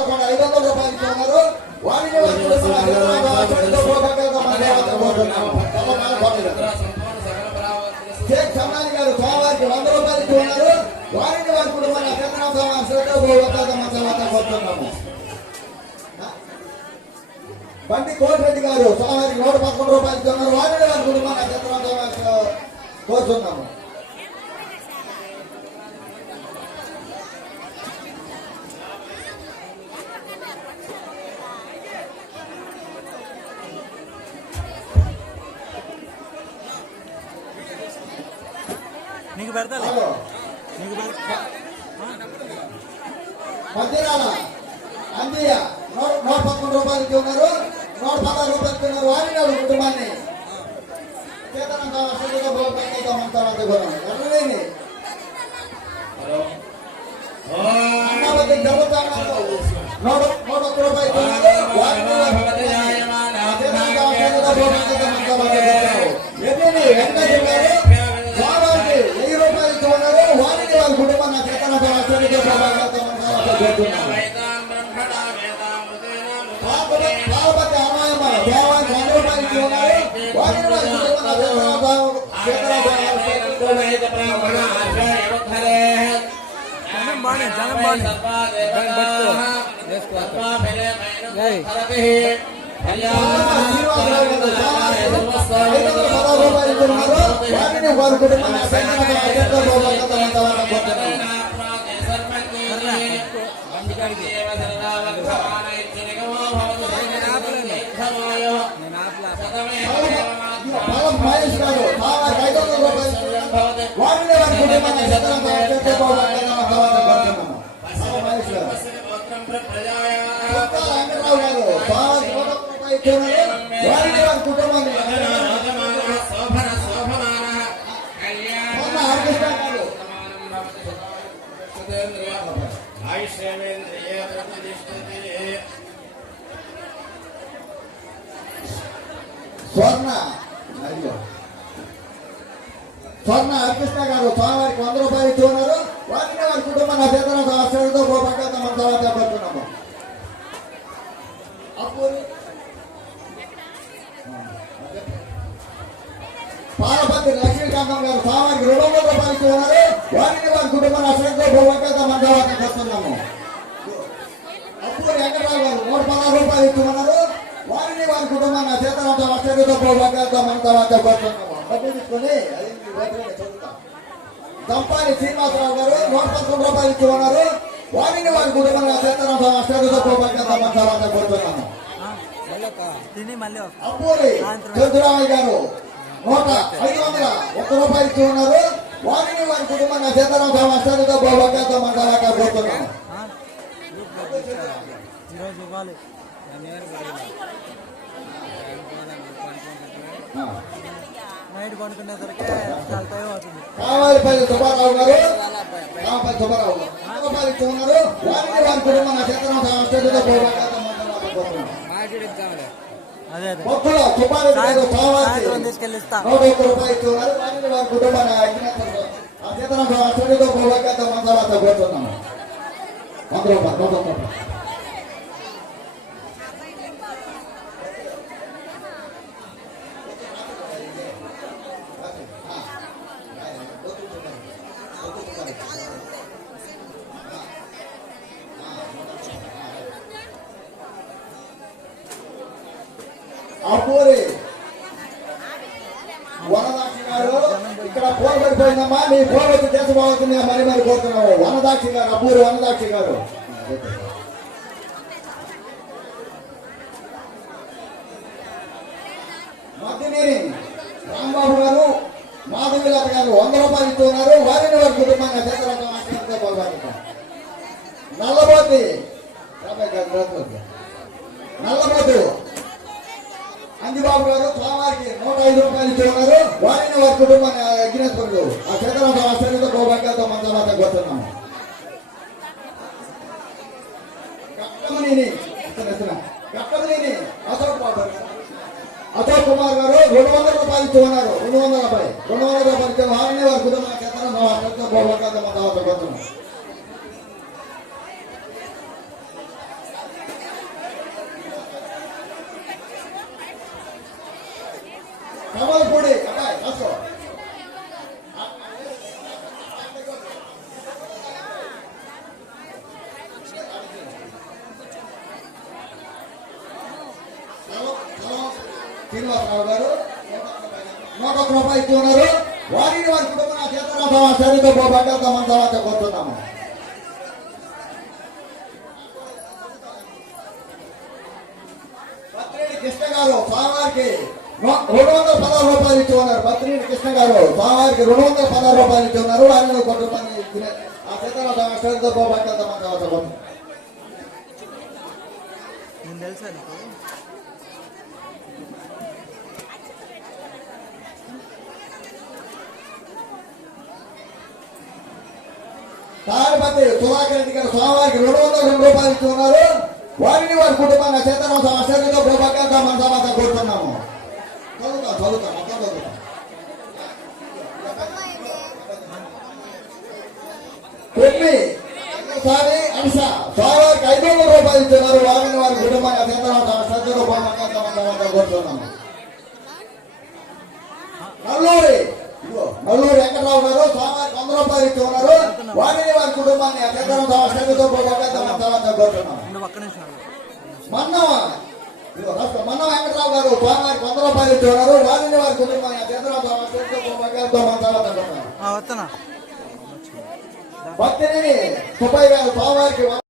పాల్గొండ 500 రూపాయలు ఇస్తున్నారు. వారిని షేక్ సమ్మాని గారు స్వామివారికి 100 రూపాయలు ఇస్తున్నారు. వారిని వారి కుటుంబాన్ని కోరుతున్నాము. బండి కోటిరెడ్డి గారు స్వామివారికి 111 రూపాయలు ఇస్తున్నారు. వారిని వారి కుటుంబాన్ని కోరుతున్నాము. నీకు పెడతాను మధ్యరాల అందియ 111 రూపాయలు ఉన్నారు. 116 రూపాయలు ఉన్నారు. వారిని వారి కుటుంబాన్ని అన్నావతి జరుగుతాను 101 రూపాయలు కుటుంబం మహేష్ గారు 500 రూపాయలు వారిని వారి కుటుంబాన్ని వెంకటరావు గారు 100 వారిని వారి కుటుంబాన్ని స్వర్ణ హరికృష్ణ గారు స్వామివారికి 100 రూపాయలు ఇస్తున్నారు. వారిని వారి కుటుంబాన్ని అభ్యర్థనతో ఆశ్రయంతో పోపడ్డాక మన తర్వాత పడుతున్నాము. పాలపతి లక్ష్మీకాంతం గారు స్వామివారికి 200 రూపాయలు ఇస్తున్నారు. వారిని వారి కుటుంబాన్ని ఆశ్రయంతో పోపడ్డాక మన తర్వాత పడుతున్నాము. అప్పుడు వెంకటరావు గారు 116 రూపాయలు ఇస్తున్నారు. వారిని వారి కుటుంబాన్ని చేతనంతో ఆశ్రయంతో పోపడ్డాక మన తర్వాత పడుతున్నాము. తీసుకొని దంపాలి శ్రీనివాసరావు గారు 111 రూపాయలు ఇస్తున్నారు. వారిని వారి కుటుంబంగా చేతనంతో ఆశ్రయంతో పోపడ్డాక మన తర్వాత పడుతున్నాము. అప్పూరి చంద్రరామయ్య గారు 501 రూపాయలు ఇస్తున్నారు. వారిని వారి కుటుంబంగా చేతనంతో ఆశ్రయంతో పోపడ్డాక మన తర్వాత పడుతున్నాము. నైట్ కొనుక్కునేసరికి చాలా టైం అవుతుంది. కావాలిపల్లి సుబ్బారావు గారు రూపాయలు ఇస్తున్నారు. వారిని వారి కుటుంబాన్ని చేతనంతో ఆశ్రయంతో పోపడ్డాక మొక్కులో సుబ్బారావు గారు తీసుకెళ్ళిస్తా 101 రూపాయలు ఇస్తున్నారు. వారిని వారి కుటుంబాన్ని చేతనంతో ఆశ్రయంతో పోపడ్డాక మన తర్వాత పోతున్నాము. 100 రూపాయలు అపూరి వనదాక్షి గారు ఇక్కడ ఫోన్ పడిపోయిందమ్మా. మీ ఫోన్ వచ్చి చేసబోతుంది. మరి కోరుతున్నాము. వనదాక్షి గారు అపూరి వనదాక్షి గారు మధ్యనేని రాంబాబు గారు మాధవీలత గారు 100 రూపాయలు ఇస్తున్నారు. వారిని వారి కుటుంబాన్ని నల్లబోతి అంజిబాబు గారు స్వామివారికి 105 రూపాయలు ఇస్తున్నారు. వారిని వారి కుటుంబాన్ని అగ్నేశ్వరుడు ఆ చేతనంతో ఆశ్చర్యంతో గోభాగ్యాలతో మన తర్వాత కూర్చున్నాము. కట్టమనేని అశోక్ కుమార్ గారు 200 రూపాయలు ఇస్తున్నారు. 200 రూపాయలు ఇస్తే వారిని వారి కుటుంబాన్ని చేతనంతో ఆశ్చర్యంతో గోభాగ్యాలతో మన తర్వాత కూర్చున్నాం. శ్రీనివాసరావు గారు 101 రూపాయలు ఇచ్చి ఉన్నారు. వారిని వారి కుటుంబం చేతనాథ శరీరంతో పోబాక మన తర్వాత కోరుతున్నాము. బత్రేడి కృష్ణ గారు స్వామివారికి 216 రూపాయలు ఇచ్చి ఉన్నారు. బత్రేడి కృష్ణ గారు స్వామివారికి 216 రూపాయలు ఇచ్చి ఉన్నారు. వారిని కుటుంబాన్ని ఆ చేతనాథ శరీరంతో పోబాక మన తర్వాత కోరుతున్నాము. నేను తెలుసా నీకు తాడిపత్రి సుధాకర్ రెడ్డి గారు స్వామివారికి 202 రూపాయలు ఇచ్చి ఉన్నారు. వారిని వారి కుటుంబాన్ని చేతనం ఆశ్చర్యంతో గోపాక మన తర్వాత కోరుతున్నాము. చదువుతాం మొత్తం చదువుతాం. స్వామి అంశ స్వామివారికి 500 రూపాయలు ఇస్తున్నారు. వారిని వారి కుటుంబాన్ని చేతనం ఆశ్చర్యంతో గోపాక మన తర్వాత కోరుతున్నాము. నల్లూరు వెంకటరావు గారు స్వామివారికి 100 రూపాయలు ఇచ్చి ఉన్నారు. వారిని వారి కుటుంబాన్ని చేతనం ఆశ్చర్యంతో గోపాక మన తర్వాత కోరుతున్నాము. నువ్వు ఒక్క నిమిషం ఆగు. మన్నవ వెంకటరావు గారు స్వామివారికి 100 రూపాయలు ఇచ్చి ఉన్నారు. వారిని వారి కుటుంబాన్ని చేతనం ఆశ్చర్యంతో గోపాక మన తర్వాత కోరుతున్నాము. వస్తున్నా భక్తిని సుబ్బయ్య గారు స్వామివారికి